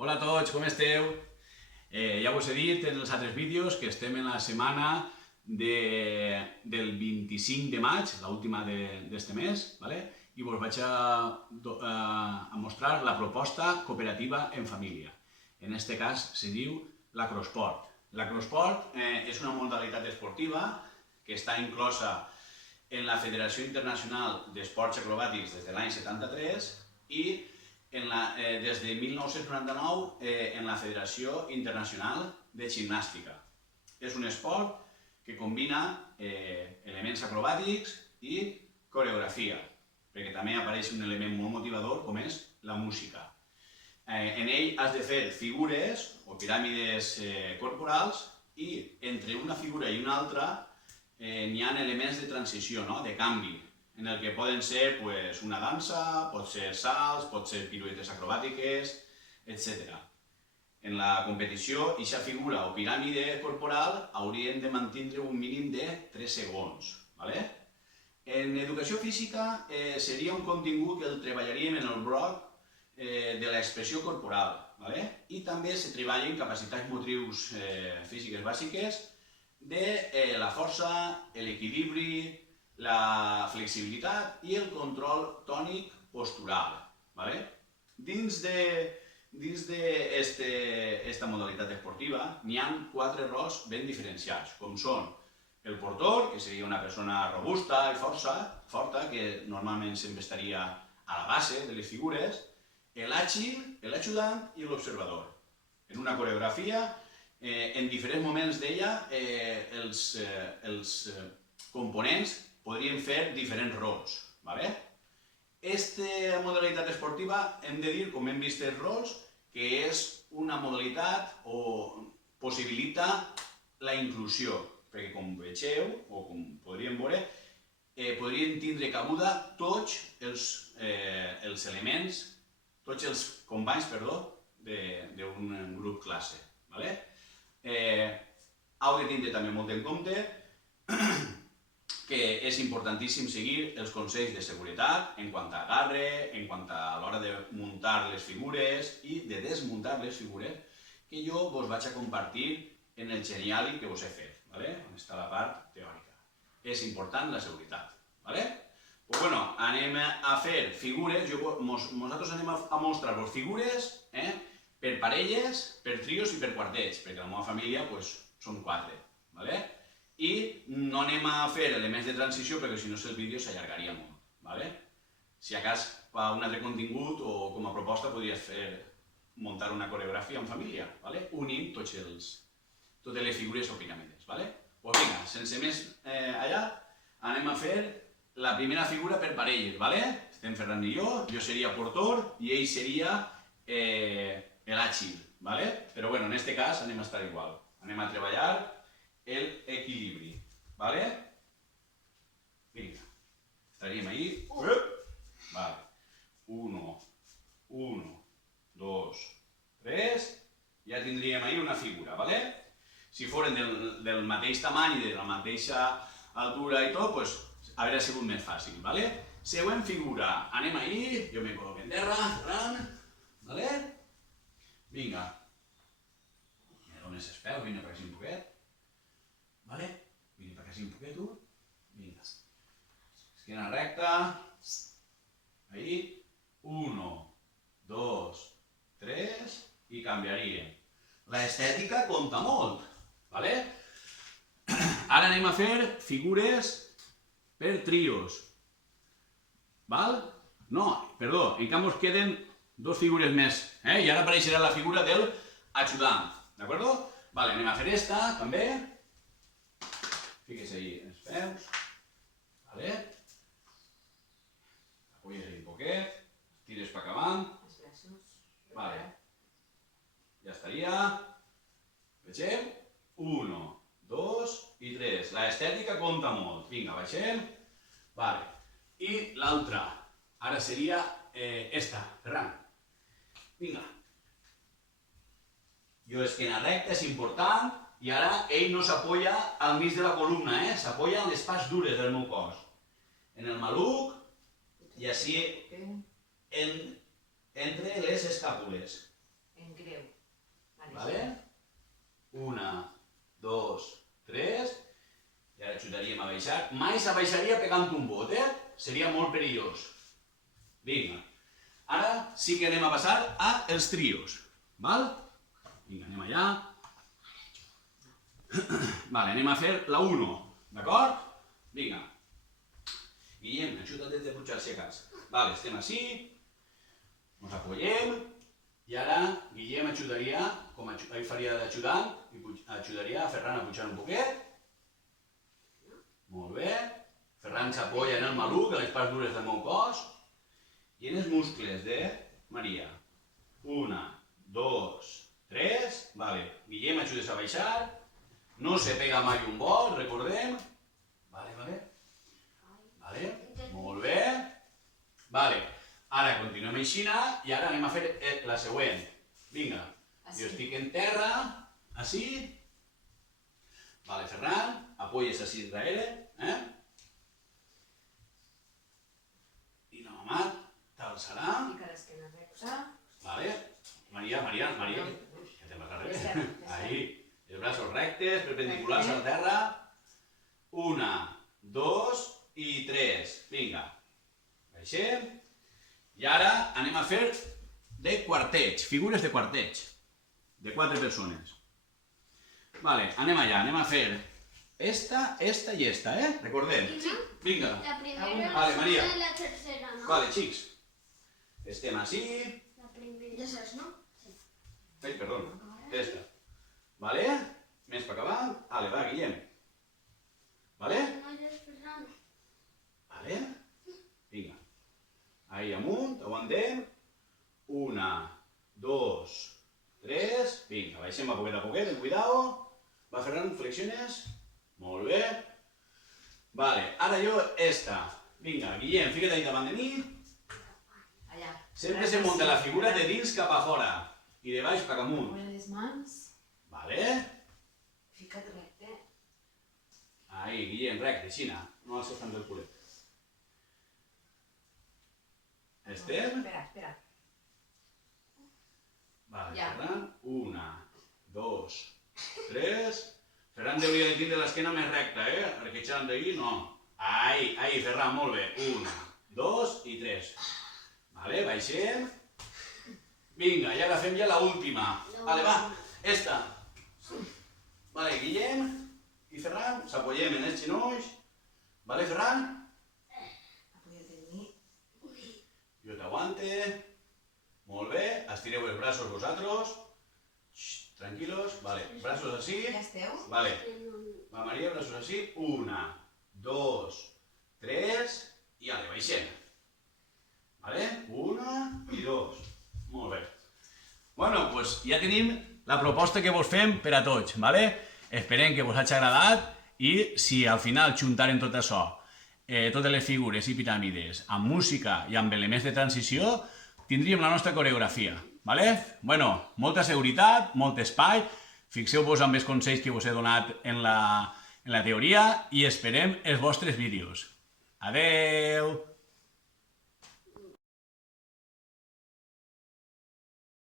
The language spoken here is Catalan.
Hola a tots, com esteu? Ja us he dit en els altres vídeos que estem en la setmana del 25 de maig, l'última d'este mes, ¿vale? I us vaig a mostrar la proposta cooperativa en família. En este cas se diu l'acrosport. L'acrosport és una modalitat esportiva que està inclosa en la Federació Internacional d'Esports Acrobàtics des de l'any 73 i des de 1999 en la Federació Internacional de Gimnàstica. És un esport que combina elements acrobàtics i coreografia, perquè també apareix un element molt motivador com és la música. En ell has de fer figures o piràmides corporals i entre una figura i una altra n'hi ha elements de transició, de canvi, en el que poden ser una dansa, pot ser salts, pot ser piruetes acrobàtiques, etc. En la competició, aquesta figura o piràmide corporal haurien de mantenir un mínim de 3 segons. En educació física seria un contingut que el treballaríem en el bloc de l'expressió corporal i també se treballa en capacitats motrius físiques bàsiques de la força, l'equilibri, la flexibilitat i el control tònic postural. Dins d'esta modalitat esportiva n'hi ha 4 rols ben diferenciats, com són el portor, que seria una persona robusta i forta, que normalment sempre estaria a la base de les figures, l'àgil, l'ajudant i l'observador. En una coreografia, en diferents moments d'ella, els components podrien fer diferents rols. Aquesta modalitat esportiva hem de dir, com hem vist els rols, que és una modalitat o possibilita la inclusió, perquè com vegeu, o com podríem veure, podrien tindre cabuda tots els elements, tots els companys, d'un grup classe. Heu de tindre també molt en compte que és importantíssim seguir els consells de seguretat en quant a agarre, en quant a l'hora de muntar les figures i de desmuntar les figures, que jo vos vaig a compartir en el geniali que vos he fet, on està la part teòrica. És important la seguretat. Anem a fer figures, nosaltres anem a mostrar-vos figures per parelles, per trios i per quartets, perquè la meva família són 4. I no anem a fer elements de transició perquè si no el vídeo s'allargaria molt. Si a cas per un altre contingut o com a proposta podries muntar una coreografia en família, unint totes les figures o piràmides. Doncs vinga, sense més allà, anem a fer la primera figura per parelles. Estem Ferran i jo seria portor i ell seria l'àgil. Però en aquest cas anem a estar igual. Anem a treballar l'equilibri. Vinga, estaríem ahí. 1, 2, 3, ja tindríem ahí una figura. Si foren del mateix tamany i de la mateixa altura i tot, hauria sigut més fàcil. Següent figura, anem ahí, jo me col·loco en terra, Ferran. Vinga. Mira només els peus, vine per aquí un poquet. Vine per aquí un poquet, tu. Vinga. Esquena recta. Ahí. 1, 2, 3 i canviaríem. L'estètica compta molt. Ara anem a fer figures per trios. No, perdó, encara ens queden 2 figures més. I ara apareixerà la figura del ajudant. D'acord? Anem a fer esta, també. Fiques ahí els peus. Apoyes ahí un poquet. Tires per acabant. Ja estaria. Vegeu? 1, 2 i 3. L'estètica compta molt. Vinga, baixem. I l'altra. Ara seria esta, Ferran. Vinga. Jo esquena recta, és important. I ara ell no s'apoya al mig de la columna, s'apoya en les parts dures del meu cos. En el maluc i així entre les escàpules. En greu. Vale? 1, 2, 3. I ara ajudaríem a baixar. Mai s'abaixaria pegant un bot, Seria molt perillós. Vinga. Ara sí que anem a passar als trios. Val? Vinga, anem allà. Vale, anem a fer la 1. D'acord? Vinga. Guillem, ajuda't de pujar si a casa. Vale, estem així. Ens apoyem. I ara Guillem ajudaria, com ell faria d'ajudant, ajudaria a Ferran a pujar un poquet. Molt bé. Ferran s'apoya en el maluc, en les parts dures del meu cos. I en els muscles de Maria. 1, 2, 3. Vale. Guillem, ajudes a baixar. No se pega mai un vol, recordem. Vale. Molt bé. Vale. Ara continuem així i ara anem a fer la següent. Vinga. Jo estic en terra, així. Vale, Ferran, apoyes així darrere, I la mamà t'alçarà. Fica l'esquena recta. Vale. Maria, que te vas al revés. Ahí. Els braços rectes, perpendiculars a la terra. 1, 2 i 3. Vinga. Baixem. I ara anem a fer de quarteig, figures de quarteig, de 4 persones. Vale, anem allà, anem a fer esta i esta, Recordem. Vinga. La primera, Vale, Maria. y la tercera, ¿no? Vale, xics. Estem així. La primera. Ya sabes, ¿no? Ai, perdona. Esta. Vale? Més per acabar. Vale, va, Guillem. Vale? No eres Ferran. Vale? Vinga. Ahí amunt, aguantem. 1, 2, 3. Vinga, baixem a poquet, en cuidado. Va, Ferran, flexiones. Molt bé. Vale, ara jo esta. Vinga, Guillem, fica't ahí davant de mi. Allà. Sempre se munta la figura de dins cap a fora. I de baix cap amunt. Mueve les mans. Vale? Fica't recte. Ahí, Guillem, recte, aixina. No alces tant el culet. Estem? Espera. Vale, Ja. Ferran. 1, 2, 3. Ferran hauria de tindre l'esquena més recta, Arquejant d'ahir, no. Ahí, Ferran, molt bé. 1, 2 i 3. Vale, baixem. Vinga, i ara fem ja l'última. Vale, va, esta. Vale, Guillem i Ferran s'apoyem en els genolls. Vale, Ferran? Apoya't en mi. Jo t'aguante. Molt bé. Estireu els braços vosaltres. Xxt, tranquilos. Vale, braços així. Ja esteu? Vale. Va, Maria, braços així. 1, 2, 3. I ale, baixem. Vale? 1 i 2. Molt bé. Bueno, doncs ja tenim la proposta que vos fem per a tots, vale? Esperem que vos hagi agradat i si al final juntaren tot això, totes les figures i piràmides, amb música i amb elements de transició, tindríem la nostra coreografia, vale? Bueno, molta seguretat, molt espai, fixeu-vos amb els consells que vos he donat en la teoria i esperem els vostres vídeos. Adeu!